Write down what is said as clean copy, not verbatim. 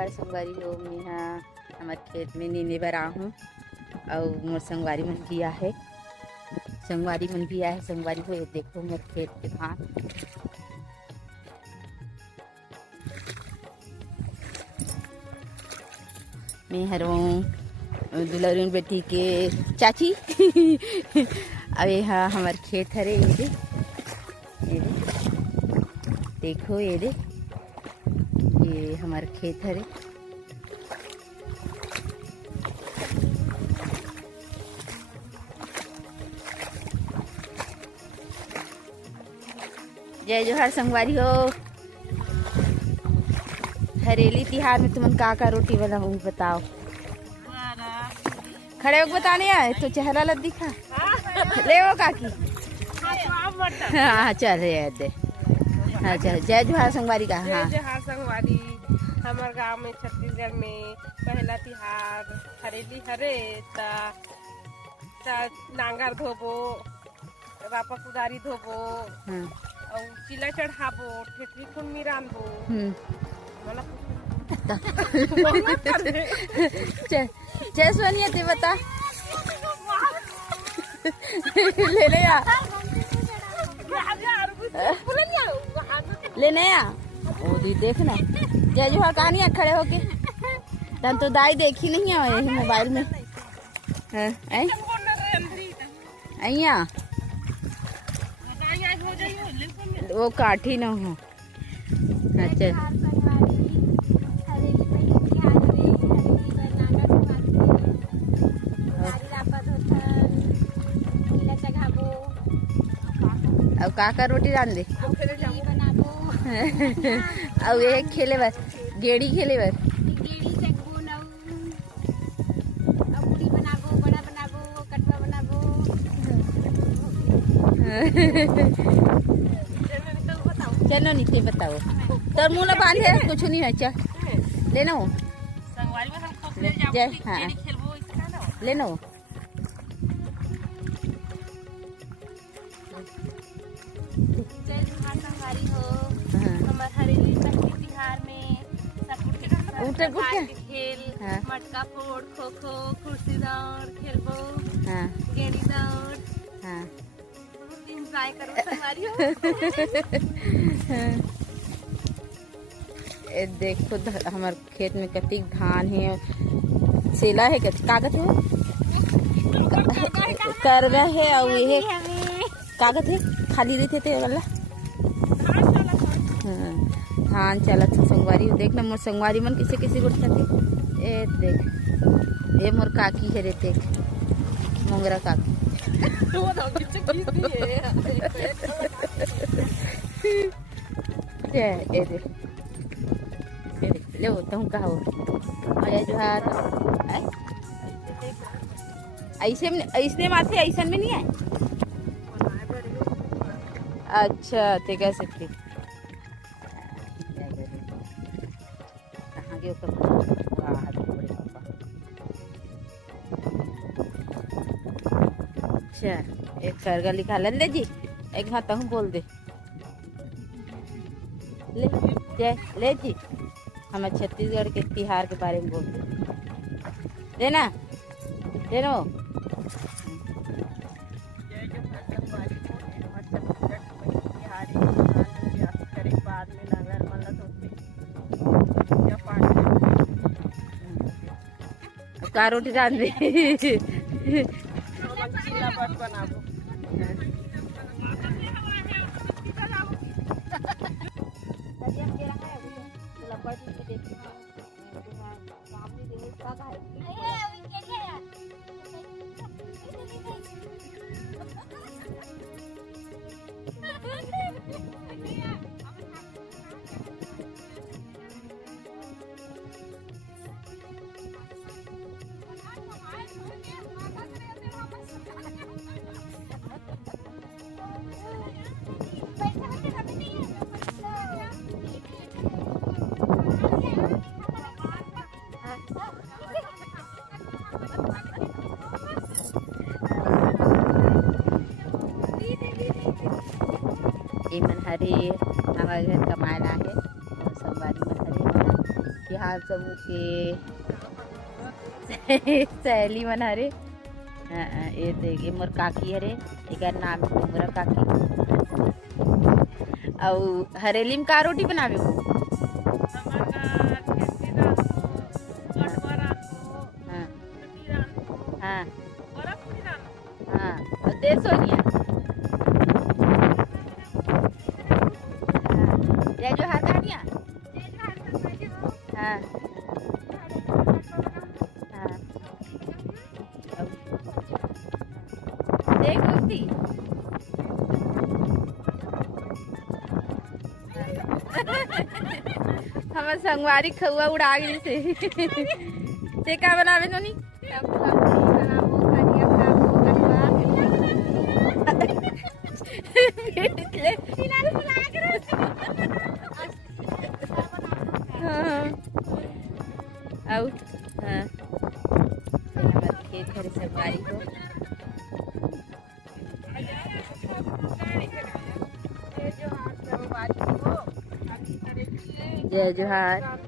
जोहार संगवारी हो। मैं हमारे खेत में नीने बर आहूँ और मोर संगवारी मन भी आहे। संगवारी मन भी आहे। संगवारी हो देखो मोर खेत के धान। मैं हरों दुलारुन बेटी के चाची अब यहाँ हमार खेत हरे ये देखो ये हमार खेत हरे। जय जोहार संगवारी हो। हरेली तिहार में तुमन का रोटी बनाऊँ बताओ। खड़े होकर बताने आए तो चेहरा लग दिखा ले वो काकी। हाँ चल रहे दे। हाँ चल जय जोहार संगवारी का। हाँ जय जोहार संगवारी। हमारे गांव में छत्तीसगढ़ में पहला तिहार हरेली हरे नांगर धोबो, रापा कुदारी धोबो और चिला चढ़ाबो, ठेठरी खून मिरानबो। जय सोनिया ते बता ले ले आ लेने आ ओ दी देखना। जय जोहार कहानी खड़े होके तन तो दाई देखी नहीं है यही मोबाइल में। अइया वो काठी न हो। अच्छा अब काका रोटी डाल दे अब ये खेले बर गेड़ी खेले बर चलो नीचे बताओ तो मुँह बांधे कुछ नहीं है। चल लेना हो जय। हाँ लेना हो खेल मटका फोड़, खो खो, कुर्सी दौड़ खेलबो, गेड़ी दौड़। एंजॉय करो संगवारी हो। ए देखो हमारे खेत में कतिक धान है। सेला है क्या कागज है करवा है और ये कागज है खाली रहते थे वाला। धान चलत संगवारी देख न मोर संगवारी मन किसे किसे गुड़ते ए देख ए मोर काकी है रे देख मोंगरा काकी ए देख ले तुम कहो जय जोहार। ऐसे माथे ऐसा में नहीं है। अच्छा ते कह सकते अच्छा एक सरगा लिखा ले जी एक हाथ हूँ बोल दे ले जय ले जी हमें छत्तीसगढ़ के तिहार के बारे में बोल दे देना देनो। का रोटी डाल दे ये मन हरे हमारे घर कमाए ला है संगवारी मन हरे देखिए हाँ समूह के सहेली मन हरे। ये देखिए मोर काकी हरे, एक नाम है डोंगरा काकी। और हरेली में का रोटी बनावे हो? हाँ हाँ और देश हो गया। ये जो हाथ आ गया। हाँ हाँ देख मुक्ति हमार संगवारी खौआ उड़ा गई से का बनावे नोनी? खेत हरे संगवारी को जय जोहार।